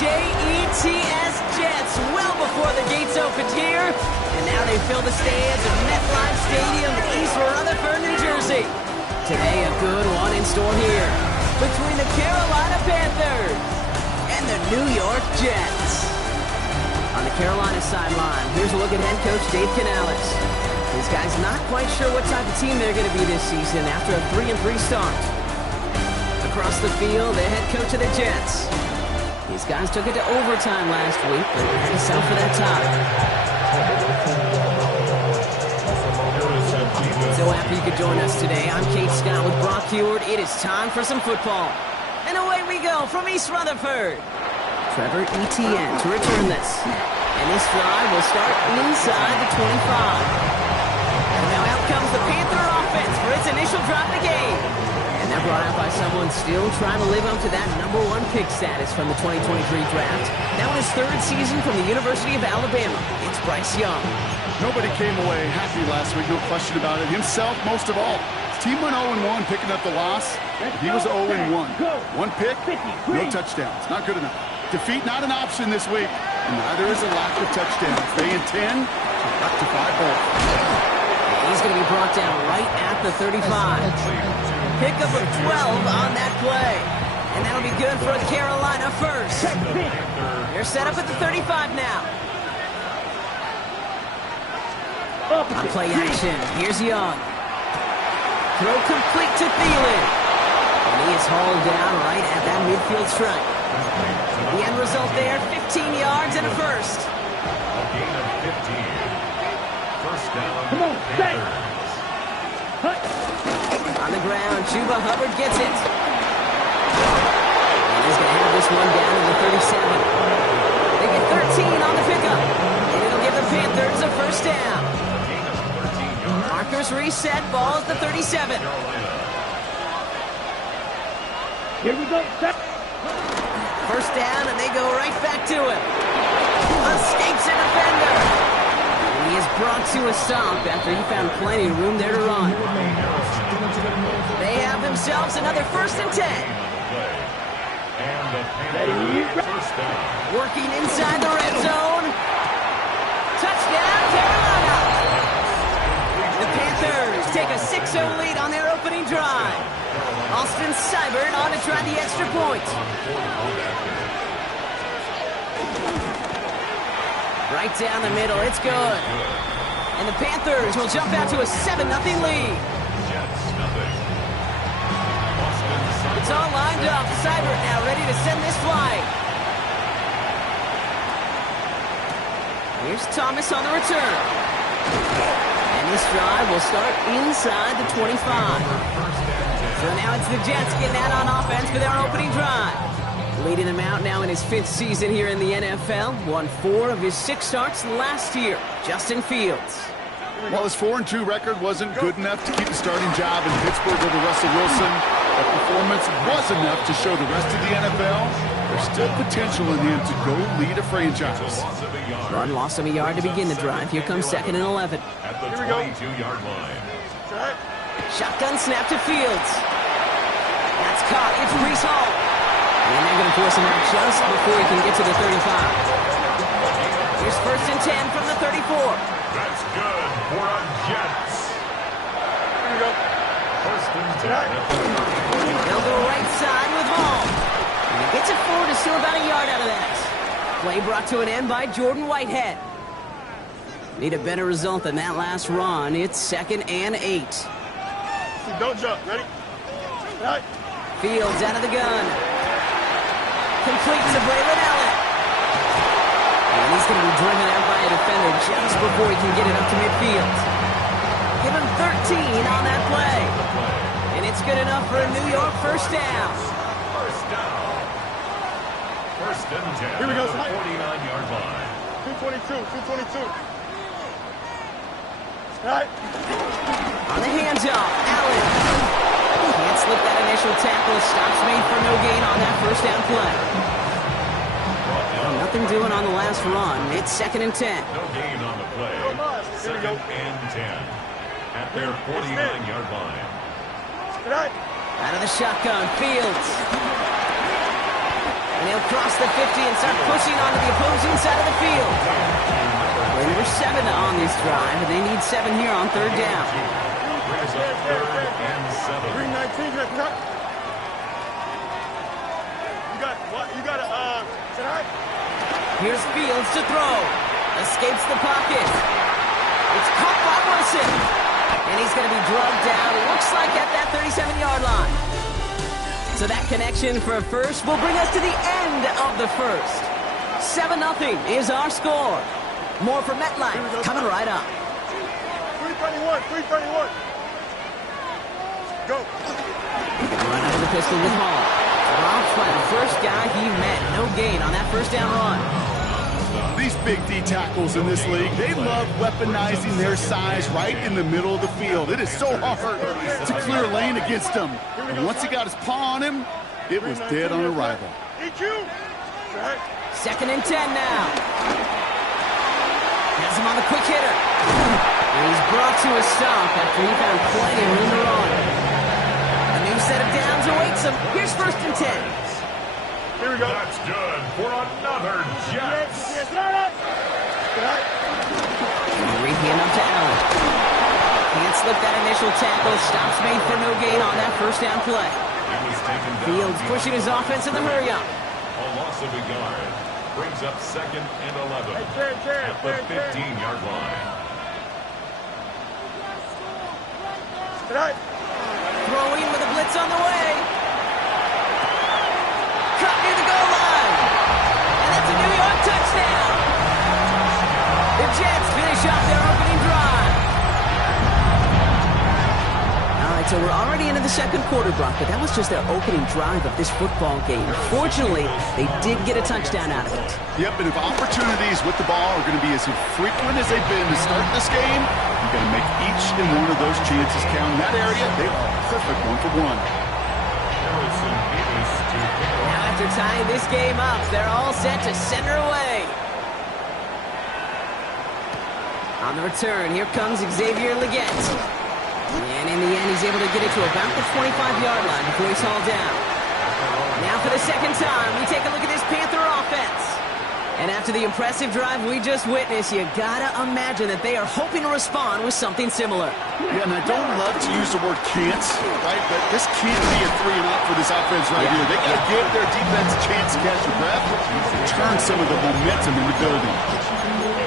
J-E-T-S, Jets, well before the gates opened here. And now they fill the stands of MetLife Stadium in East Rutherford, New Jersey. Today, a good one in store here between the Carolina Panthers and the New York Jets. On the Carolina sideline, here's a look at head coach Dave Canales. These guys not quite sure what type of team they're going to be this season after a 3-3 start. Across the field, the head coach of the Jets. These guys took it to overtime last week, but had to settle for that tie. So happy you could join us today. I'm Kate Scott with Brock Heward. It is time for some football. And away we go from East Rutherford. Trevor Etienne to return this. And this drive will start inside the 25. And now out comes the Panther offense for its initial drive of the game. And they're brought out by someone still trying to live up to that #1 pick status from the 2023 draft. Now in his 3rd season from the University of Alabama, it's Bryce Young. Nobody came away happy last week, no question about it. Himself, most of all. His team went 0-1, picking up the loss. He was 0-1. 1 pick, no touchdowns. Not good enough. Defeat not an option this week, and neither is a lack of touchdowns. They intend to rectify both. He's going to be brought down right at the 35. Pickup of 12 on that play. And that'll be good for a Carolina first. They're set up at the 35 now. On play action, here's Young. Throw complete to Thielen. And he is hauled down right at that midfield stripe. The end result there, 15 yards and a first. A gain of 15. First down. Come on, stay. On the ground, Chuba Hubbard gets it. And he's going to have this one down to the 37. They get 13 on the pickup. And it'll give the Panthers a first down. Markers reset, ball's the 37. Here we go. First down, and they go right back to him. Escapes a defender. And he is brought to a stop after he found plenty of room there to run. They have themselves another 1st and 10. Working inside the red zone. Touchdown, Carolina. The Panthers take a 6-0 lead on their opening drive. Austin Seibert on to try the extra point. Right down the middle, it's good. And the Panthers will jump out to a 7-0 lead. It's all lined up. Seibert now ready to send this flight. Here's Thomas on the return. And this drive will start inside the 25. So now it's the Jets getting out on offense for their opening drive. Leading them out now in his 5th season here in the NFL. Won 4 of his 6 starts last year. Justin Fields. While his 4-2 record wasn't good enough to keep the starting job in Pittsburgh over Russell Wilson, that performance was enough to show the rest of the NFL there's still potential in him to go lead a franchise. Run loss of a yard to begin the drive. Here comes 2nd and 11. At the 22-yard line. Shotgun snap to Fields. That's caught. It's Breece Hall. And they're going to force him out just before he can get to the 35. Here's 1st and 10 from the 34. That's good for a Jets. Here we go. First and 10. They'll go right side with Hall. And he gets it forward to steal about a yard out of that. Play brought to an end by Jordan Whitehead. Need a better result than that last run. It's 2nd and 8. Don't jump. Ready? Right. Fields out of the gun. Complete to Braylon Allen. And he's going to be driven out by a defender just before he can get it up to midfield. Give him 13 on that play. And it's good enough for a New York first down. First down. First and 10. Here we go. At the 49-yard line. 222. Right. On the handoff, Allen. Can't slip that initial tackle. Stops made for no gain on that first down play. Well, nothing doing on the last run. It's 2nd and 10. No gain on the play. 2nd and 10. At their 49-yard line. Right. Out of the shotgun, Fields. And he'll cross the 50 and start pushing onto the opposing side of the field. Well, number 7 on this drive, and they need 7 here on third down. Brings up third and 7. 319, you got tonight. Here's Fields to throw. Escapes the pocket. It's caught by Wilson. And he's going to be drugged down, looks like at that 37-yard line. So that connection for a first will bring us to the end of the first. 7-0 is our score. More for MetLife coming right up. 331. Go. Run out of the pistol with Hall. Dropped by the first guy he met. No gain on that first down run. These big D tackles in this league, they love weaponizing their size right in the middle of the field. It is so hard to clear a lane against him. And once he got his paw on him, it was dead on arrival. Second and 10 now. Has him on the quick hitter. And he's brought to a stop after he found plenty of room to run. A new set of downs awaits him. Here's first and 10. Here we go. That's good for another Jets. Rehand up to Allen. Can't slip that initial tackle. Stops made for no gain on that first down play. Fields pushing his offense in the hurry-up. A loss of a yard. Brings up second and 11 at the 15-yard line. Throwing with a blitz on the way. Caught near the goal line. And that's a New York touchdown. The Jets finish off their opening drive. All right, so we're already into the second quarter, Brock, but that was just their opening drive of this football game. Fortunately, they did get a touchdown out of it. Yep, and if opportunities with the ball are going to be as infrequent as they've been to start this game, you got to make each and one of those chances count. In that area, they are perfect 1-for-1. Now after tying this game up, they're all set to send her away. On the return, here comes Xavier Leggett. And in the end, he's able to get it to about the 25-yard line before he's hauled down. Now for the second time, we take a look at this Panther offense. And after the impressive drive we just witnessed, you gotta imagine that they are hoping to respond with something similar. Yeah, and I don't love to use the word can't, right? But this can't be a 3-and-out for this offense right here. They got to give their defense a chance to catch their breath and turn some of the momentum in the building.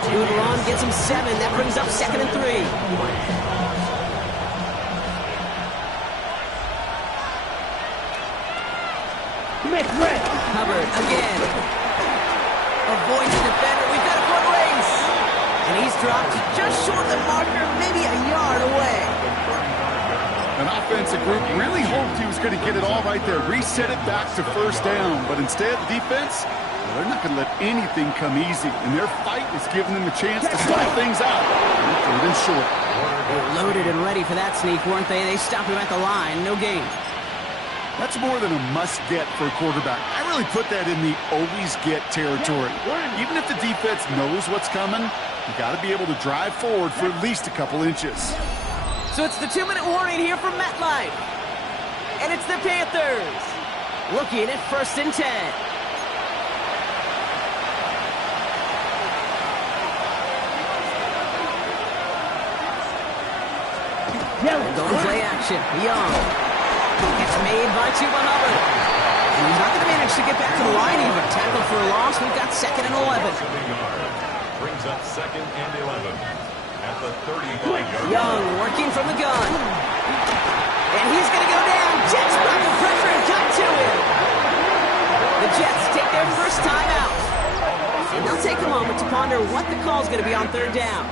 Good run gets him 7. That brings up second and 3. Hubbard again. Avoids the defender. We've got a foot race. And he's dropped just short of the marker, maybe a yard away. An offensive group really hoped he was going to get it all right there, reset it back to first down. But instead, the defense, well, they're not going to let anything come easy. And their fight is giving them a chance to start things out. Third and short. They were loaded and ready for that sneak, weren't they? They stopped him at the line. No gain. That's more than a must-get for a quarterback. I really put that in the always-get territory. Even if the defense knows what's coming, you got to be able to drive forward for at least a couple inches. So it's the 2-minute warning here from MetLife. And it's the Panthers looking at first and 10. Going play action. Young. Gets made by Tuba Hubbard. And he's not going to manage to get back to the line even. Tackled for a loss. We've got second and 11. Brings up second and 11 at the 35-yard line. Young working from the gun. And he's going to go down. Jets brought the pressure and got to him. The Jets take their first time out. And they'll take a moment to ponder what the call is going to be on third down.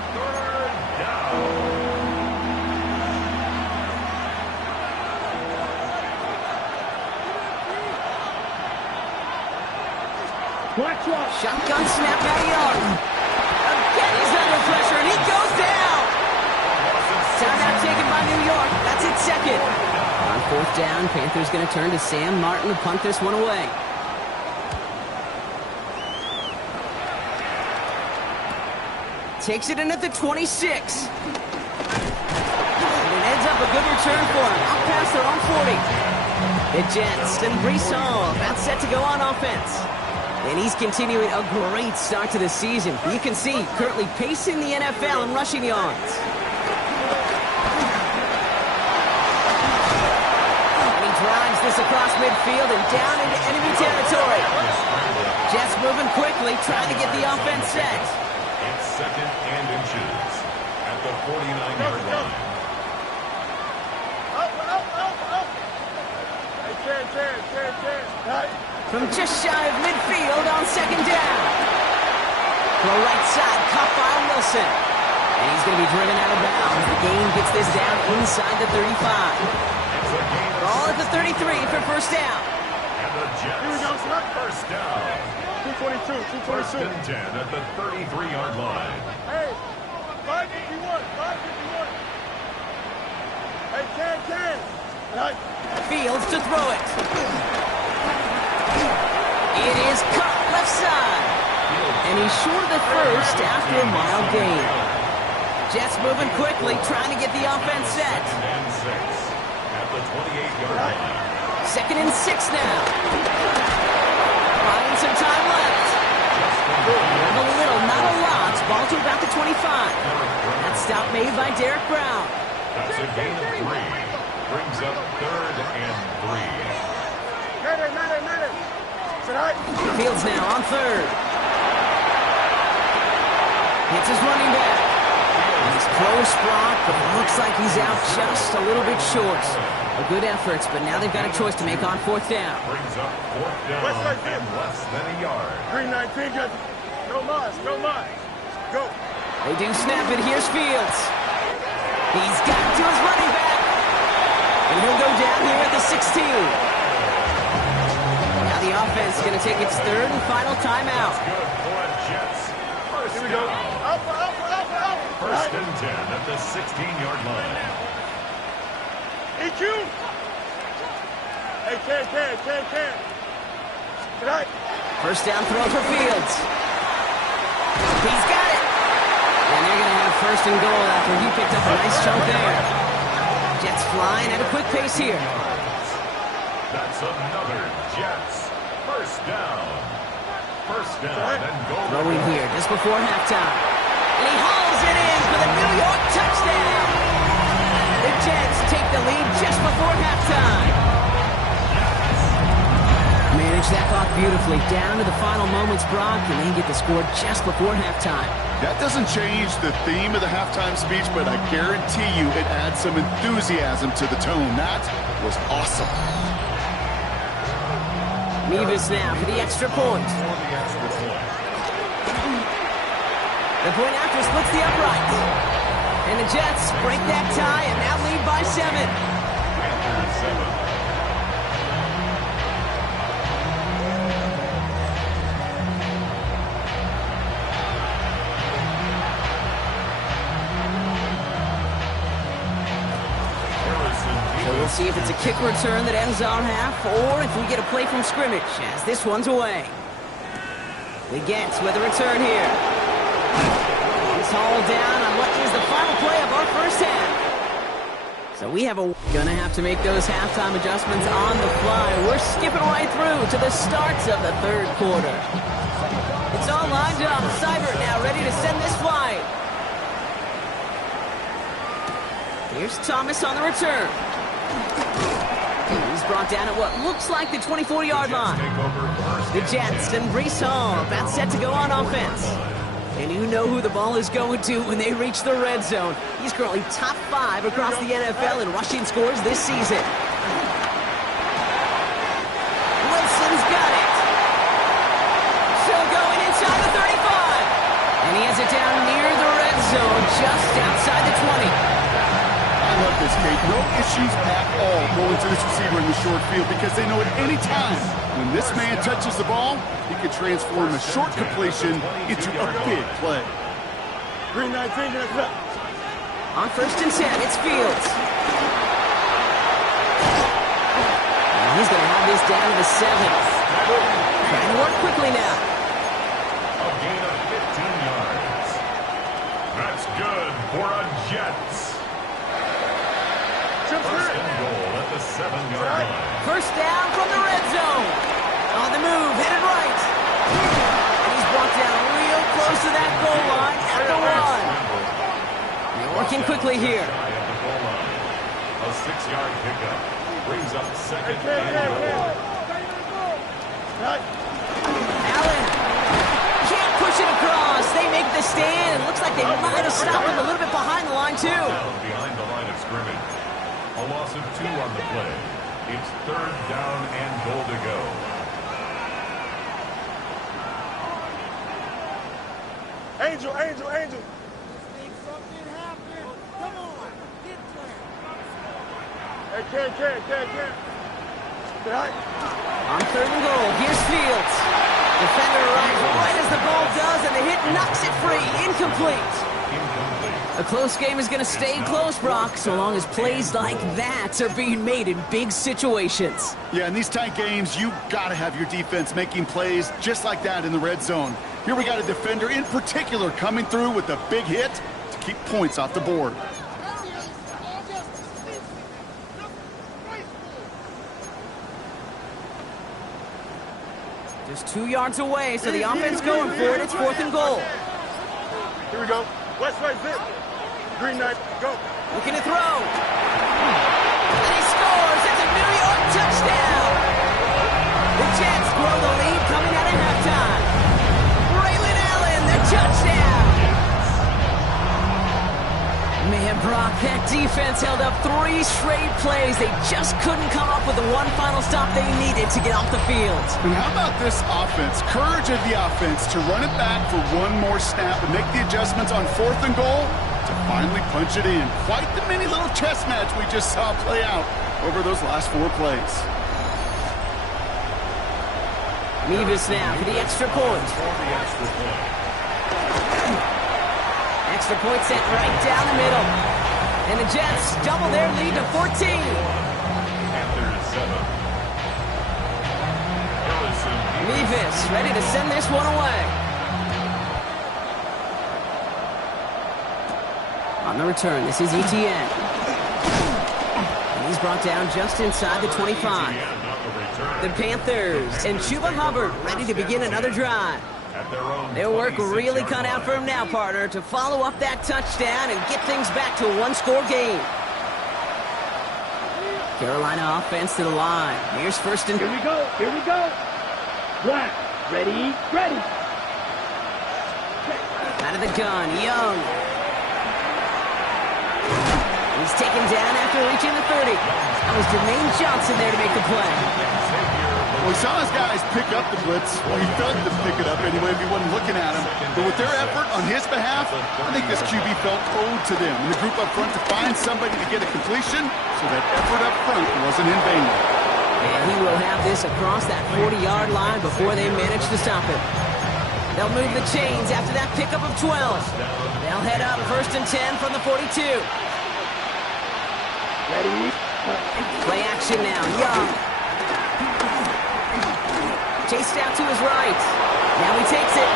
Shotgun snap by Young. Again, he's under pressure, and he goes down. Timeout taken by New York. That's it, second. On fourth down, Panthers going to turn to Sam Martin to punt this one away. Takes it in at the 26. And it ends up a good return for him. Out past their own 40. The Jets and Brees Hall about set to go on offense. And he's continuing a great start to the season. You can see currently pacing the NFL in rushing yards. And he drives this across midfield and down into enemy territory. Jets moving quickly, trying to get the offense set. It's second and inches at the 49-yard line. From just shy of midfield on second down. The right side, caught by Wilson. And he's going to be driven out of bounds. The game gets this down inside the 35. Ball at the 33 for first down. And the Jets, first down. 222, 222. First and 10 at the 33-yard line. Hey, 551, 551. Hey, 10. Right. Fields to throw it. It is caught left side. And he's short of the first after a mild gain. Jets moving quickly, trying to get the offense set. Second and 6 at the 28-yard line. Second and 6 now. Buying some time left. A little, not a lot. Ball to about the 25. That stop made by Derek Brown. That's a gain of 3. Brings up third and 3. Madden. Tonight. Fields now on third. Hits his running back. He's close, Brock, but it looks like he's out just a little bit short. A good efforts, but now they've got a choice to make on fourth down. Brings up fourth down and less than a yard. 319, just no mas. Go. They do snap it. Here's Fields. He's got it to his running back. And he'll go down here at the 16. Now the offense is going to take its third and final timeout. Good for the Jets. First Here we go. down. Up. First and 10 at the 16-yard line. EQ. Hey, 10. Tonight. First down throw for Fields. He's got it. And they're going to have first and goal after he picked up a nice chunk there. Jets flying at a quick pace here. That's another Jets. First down. First down and goal. Throwing here just before halftime. And he hauls it in for the New York touchdown. The Jets take the lead just before halftime. Manage that clock beautifully down to the final moments, Brock, and then get the score just before halftime. That doesn't change the theme of the halftime speech, but I guarantee you it adds some enthusiasm to the tone. That was awesome. Mevis now for the extra point. The point after splits the upright. And the Jets break that tie and now lead by 7. So we'll see if it's a kick return that ends our half, or if we get a play from scrimmage, as this one's away. We get with a return here. It's hauled down on what is the final play of our first half. So we have gonna have to make those halftime adjustments on the fly. We're skipping right through to the starts of the third quarter. It's all lined up. Seibert now ready to send this flight. Here's Thomas on the return. He's brought down at what looks like the 24-yard line. The Jets and Brees Hall about set to go on offense. And you know who the ball is going to when they reach the red zone. He's currently top 5 across the NFL in rushing scores this season. Wilson's got it. Still going inside the 35. And he has it down near the red zone, just outside the 20. I love this, Kate. No issues at all going to this receiver in the short field because they know at any time when this man touches the ball, he can transform a short completion into a big play. 319, that's up. On first and 10, it's Fields. And he's going to have this down to the 7. Trying to work quickly now. A gain of 15 yards. That's good for a Jets. First and goal at the 7-yard line. First down from the red zone. On the move, headed right. And he's brought down real close to that goal line at the 1. They're working quickly here. A 6-yard pickup brings up second and goal. Allen can't push it across. They make the stand. It looks like they might have stopped him a little bit behind the line, too. Down behind the line of scrimmage. A loss of 2 on the play. It's third down and goal to go. Angel. Make something happen. Come on. Get there. Hey, Ken. On third and goal, here's Fields. Defender arrives right as the ball does, and the hit knocks it free. Incomplete. A close game is going to stay close, Brock, so long as plays like that are being made in big situations. Yeah, in these tight games, you got to have your defense making plays just like that in the red zone. Here we got a defender in particular coming through with a big hit to keep points off the board. Just 2 yards away, so the offense going for it. It's fourth and goal. Here we go. West right zip. Green knife. Go. Looking to throw. And he scores. It's a New York touchdown. The Jets grow the lead coming out of halftime. Braylon Allen, the touchdown. Man, Brock, that defense held up 3 straight plays. They just couldn't come up with the one final stop they needed to get off the field. And how about this offense? Courage of the offense to run it back for one more snap and make the adjustments on fourth and goal to finally punch it in. Quite the mini little chess match we just saw play out over those last 4 plays. Mevis now for the extra point. Extra point sent right down the middle. And the Jets double their lead to 14. After 7. Mevis ready to send this one away. On the return, this is Etienne. And he's brought down just inside the 25. The Panthers and Chuba Hubbard ready to begin another drive. Their work really cut out for him now, partner, to follow up that touchdown and get things back to a one-score game. Carolina offense to the line. Here's first and... Here we go. Black. Ready. Out of the gun, Young. He's taken down after reaching the 30. That was Jermaine Johnson there to make the play. Well, we saw his guys pick up the blitz. Well, he felt them pick it up anyway if he wasn't looking at him. But with their effort on his behalf, I think this QB felt owed to them. And the group up front to find somebody to get a completion, so that effort up front wasn't in vain. And he will have this across that 40-yard line before they manage to stop him. They'll move the chains after that pickup of 12. They'll head up first and 10 from the 42. Ready. Play action now, Young. Chased out to his right. Now he takes it.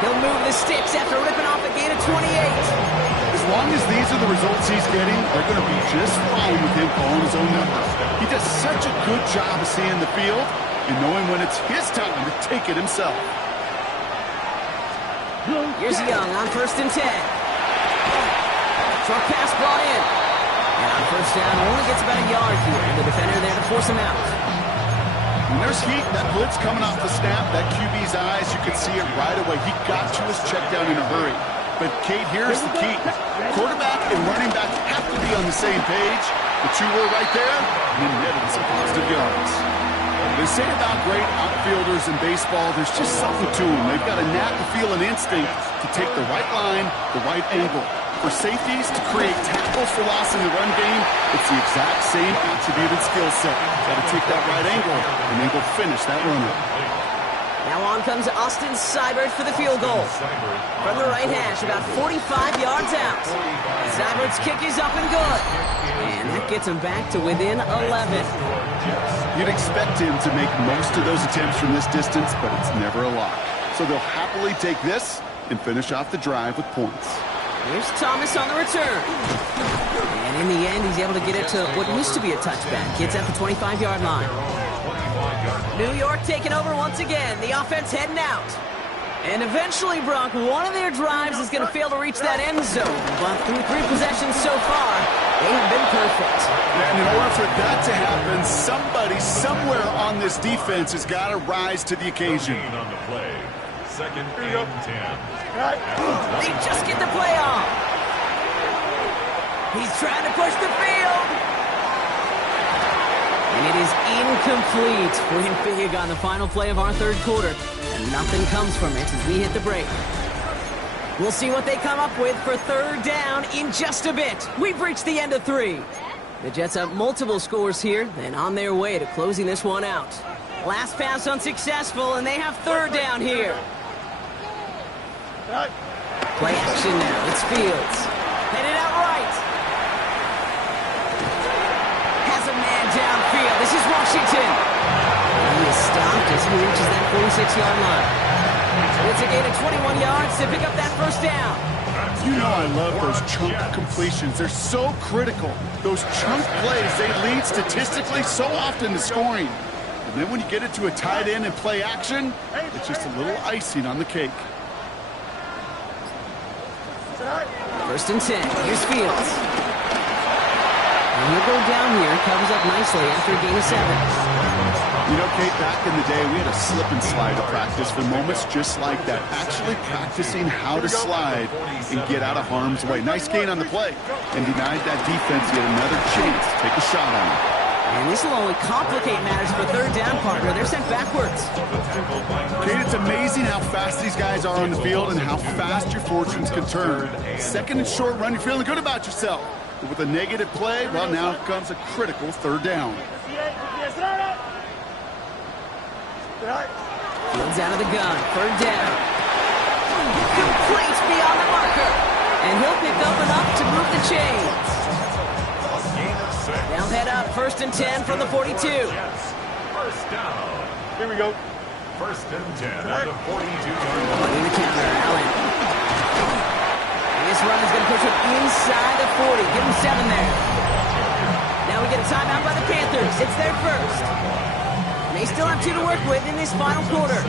He'll move the sticks after ripping off a gain of 28. As long as these are the results he's getting, they're going to be just fine with him calling his own numbers. He does such a good job of seeing the field and knowing when it's his time to take it himself. Here's Young on first and 10. Short pass brought in. And on first down, only gets about a yard here. And the defender there to force him out. When there's heat, that blitz coming off the snap, that QB's eyes, you could see it right away. He got to his check down in a hurry. But, Kate, here's the key. Quarterback and running back have to be on the same page. The two were right there, and then netted some positive yards. They say about great outfielders in baseball, there's just something to them. They've got a knack, a feel, and instinct to take the right line, the right angle. For safeties to create tackles for loss in the run game, it's the exact same attributed skill set. Got to take that right angle and then go finish that runner. Now on comes Austin Seibert for the field goal. From the right hash, about 45 yards out. Seibert's kick is up and good. And that gets him back to within 11. You'd expect him to make most of those attempts from this distance, but it's never a lock. So they'll happily take this and finish off the drive with points. Here's Thomas on the return. And in the end, he's able to get it to what used to be a touchback. Gets at the 25-yard line. New York taking over once again. The offense heading out. And eventually, Brock, one of their drives is going to fail to reach that end zone. But through 3 possessions so far, they have been perfect. And in order for that to happen, somebody somewhere on this defense has got to rise to the occasion. On the play. Second and 10. They just get the play off. He's trying to push the field. And it is incomplete. Win big on the final play of our third quarter. And nothing comes from it as we hit the break. We'll see what they come up with for third down in just a bit. We've reached the end of 3. The Jets have multiple scores here, then on their way to closing this one out. Last pass unsuccessful, and they have third down here. Play action now. It's Fields. Headed out right. Has a man downfield. This is Washington. He is stopped as he reaches that 46-yard line. It's a gain of 21 yards to pick up that first down. You know I love those chunk completions. They're so critical. Those chunk plays, they lead statistically so often to scoring. And then when you get it to a tight end and play action, it's just a little icing on the cake. First and 10. Here's Fields. And he'll go down here. Covers up nicely after a gain of 7. You know, Kate, back in the day, we had a slip and slide to practice for moments just like that. Actually practicing how to slide and get out of harm's way. Nice gain on the play. And denied that defense yet another chance to take a shot on him. And this will only complicate matters for third down, partner. They're sent backwards. Kate, it's amazing how fast these guys are on the field and how fast your fortunes can turn. Second and short run, you're feeling good about yourself. But with a negative play, well, now comes a critical third down. Fields out of the gun. Third down. Complete beyond the marker. And he'll pick up enough to move the chains. They'll head up. First and 10 from the 42. First down. Here we go. First and 10 at the 42-yard line. In the counter, Allen. And this run is going to push him inside the 40. Give him 7 there. Now we get a timeout by the Panthers. It's their first. They still have 2 to work with in this final quarter.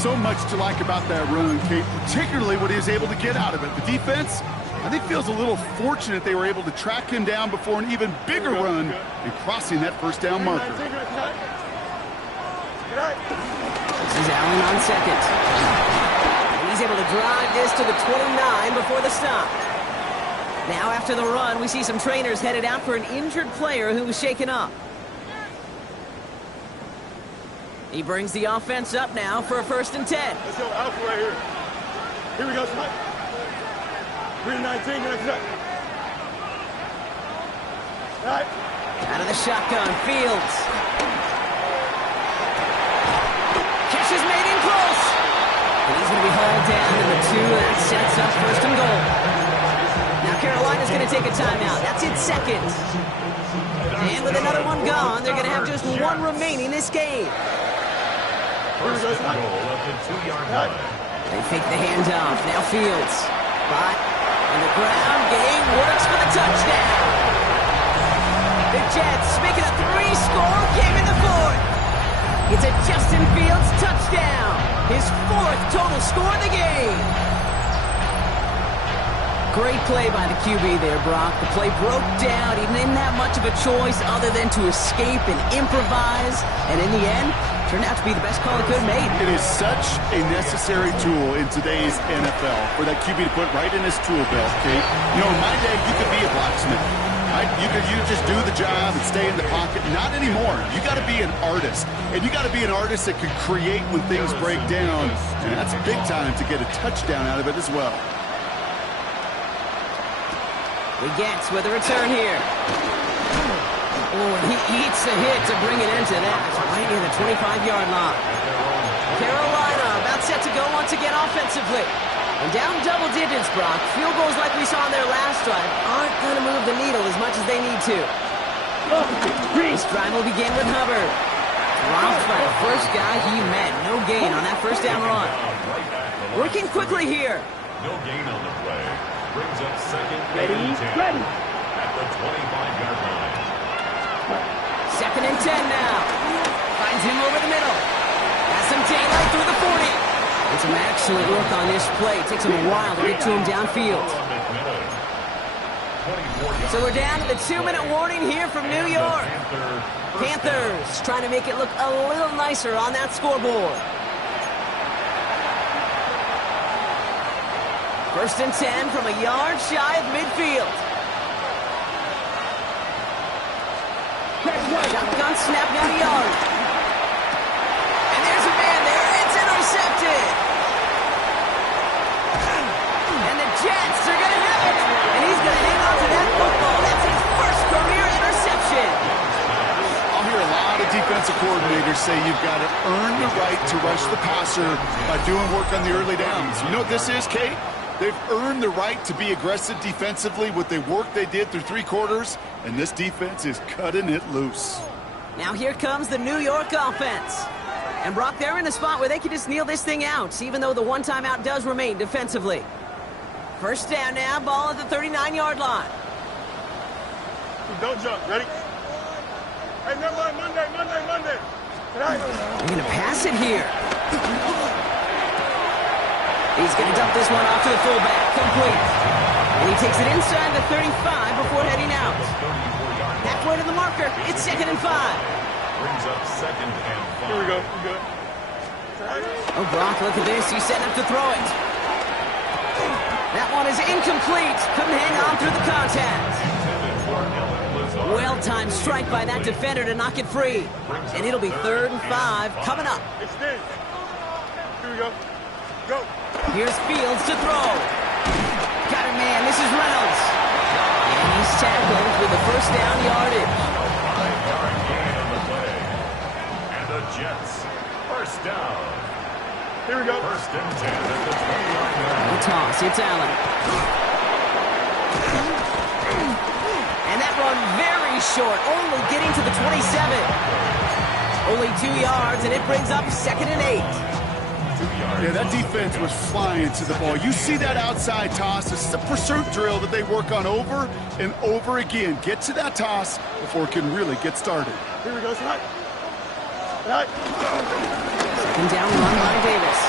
So much to like about that run, Kate, particularly what he was able to get out of it. The defense, I think, feels a little fortunate they were able to track him down before an even bigger run and crossing that first down marker. This is Allen on second. And he's able to drive this to the 29 before the stop. Now after the run, we see some trainers headed out for an injured player who was shaken up. He brings the offense up now for a first and 10. Let's go, Alpha right here. Here we go, Smite. 3-19, right. Out of the shotgun, Fields. Catch is made in close. And he's going to be hauled down to the 2. That sets up first and goal. Now Carolina's going to take a timeout. That's in second. And with another one gone, they're going to have just 1 remaining this game. First and goal at the 2-yard line. They fake the handoff. Now Fields. But on the ground game works for the touchdown. The Jets making a 3-score game in the 4th. It's a Justin Fields touchdown. His 4th total score of the game. Great play by the QB there, Brock. The play broke down. He didn't have much of a choice other than to escape and improvise. And in the end, turned out to be the best call it could have made. It is such a necessary tool in today's NFL for that QB to put right in his tool belt, Kate. You know, in my day, you could be a blacksmith. Right? You just do the job and stay in the pocket. Not anymore. You got to be an artist. And you got to be an artist that can create when things break down. And that's big time to get a touchdown out of it as well. We get with a return here. Oh, he eats the hit to bring it into that. Right near the 25-yard line. Carolina about set to go once again offensively. And down double digits, Brock. Field goals like we saw on their last drive aren't going to move the needle as much as they need to. This drive will begin with Hubbard. Dropped by the first guy he met. No gain on that first down run. Working quickly here. No gain on the play. Brings up second Ready? and 10. Ready. At the 25-yard line. Second and 10 now. Finds him over the middle. Has some daylight through the 40. And some excellent work on this play. Takes him a while to get to him downfield. So we're down to the 2-minute warning here from New York. Panthers trying to make it look a little nicer on that scoreboard. First and 10 from a yard shy of midfield. Shotgun snap down a yard. And there's a man there. It's intercepted. And the Jets are going to have it. And he's going to hang on to that football. That's his first career interception. I'll hear a lot of defensive coordinators say you've got to earn the right to rush the passer by doing work on the early downs. You know what this is, Kate? They've earned the right to be aggressive defensively with the work they did through 3 quarters, and this defense is cutting it loose. Now here comes the New York offense. And Brock, they're in a spot where they can just kneel this thing out, even though the one timeout does remain defensively. First down now, ball at the 39-yard line. Don't jump. Ready? Hey, never mind. Monday. Tonight. They're going to pass it here. He's going to dump this one off to the fullback. Complete. And he takes it inside the 35 before heading out. Halfway to the marker. It's 2nd and 5. Brings up 2nd and 5. Here we go. We good. Oh, Brock, look at this. He's setting up to throw it. That one is incomplete. Couldn't hang on through the contact. Well-timed strike by that defender to knock it free. And it'll be 3rd and 5 coming up. Extend. Here we go. Go. Here's Fields to throw. Got it, man. This is Reynolds. And he's tackled with the first down yardage. 5-yard gain on the play. And the Jets, first down. Here we go. First and 10 at the 20-yard line. The toss. It's Allen. And that run very short, only getting to the 27. Only 2 yards, and it brings up 2nd and 8. Yeah, that defense was flying to the ball. You see that outside toss. This is a pursuit drill that they work on over and over again. Get to that toss before it can really get started. Here we go. Tonight. Second down run by Davis.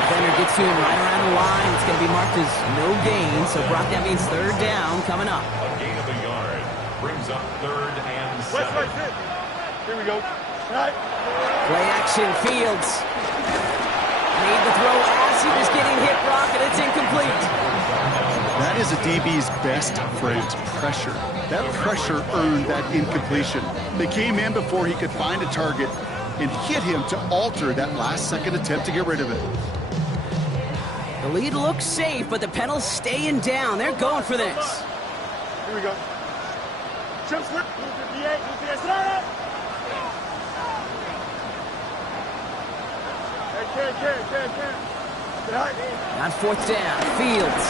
Defender gets to him right around the line. It's going to be marked as no gain. So, Brock, that means 3rd down coming up. A gain of a yard. Brings up 3rd and 7. Here we go. Tonight. Play action, Fields. Made the throw as he was getting hit, Brock, and it's incomplete. That is a DB's best friend, pressure. That pressure earned that incompletion. They came in before he could find a target and hit him to alter that last-second attempt to get rid of it. The lead looks safe, but the pedals staying down. They're going for this. Here we go. Trim slip. 58. On 4th down, Fields.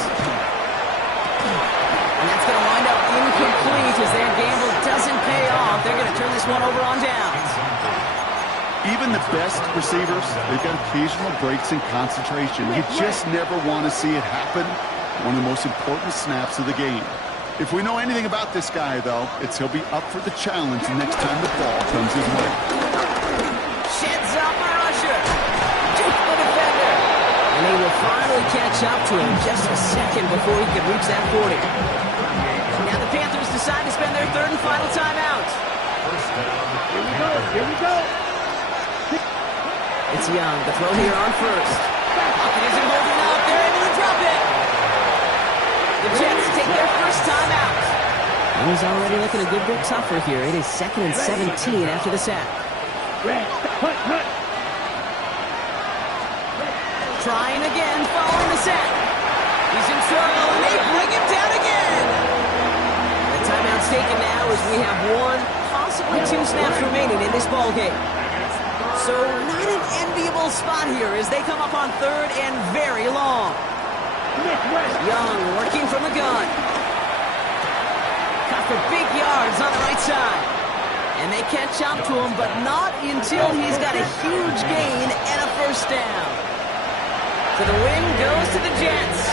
And that's going to wind up incomplete as their gamble doesn't pay off. They're going to turn this one over on downs. Even the best receivers, they've got occasional breaks in concentration. You just never want to see it happen. One of the most important snaps of the game. If we know anything about this guy, though, it's he'll be up for the challenge next time the ball comes his way. Sheds up a rusher. Juke the defender. And they will finally catch up to him just a second before he could reach that 40. Now the Panthers decide to spend their 3rd and final timeout. Here we go. It's Young. The throw here on 1st. Pocket isn't holding up. They're able to drop it. The Jets take their first timeout. It was already looking a good bit tougher here. It is 2nd and 17 after the sack. Hunt. Trying again following the sack. He's in trouble, and they bring him down again. The timeout's taken now as we have 1, possibly 2 snaps remaining in this ballgame. So not an enviable spot here as they come up on 3rd and very long. Young working from the gun. Cut for big yards on the right side. And they catch up to him, but not until he's got a huge gain and a first down. So the win goes to the Jets.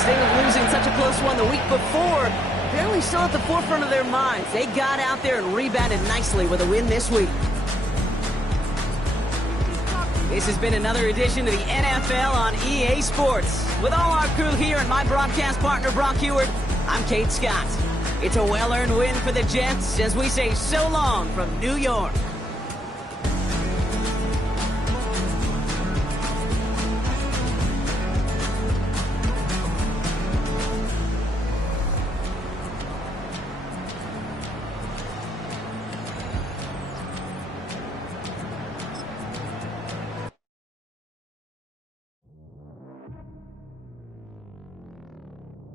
sting of losing such a close one the week before, apparently still at the forefront of their minds. They got out there and rebounded nicely with a win this week. This has been another edition of the NFL on EA Sports. With all our crew here and my broadcast partner, Brock Heward, I'm Kate Scott. It's a well-earned win for the Jets as we say so long from New York.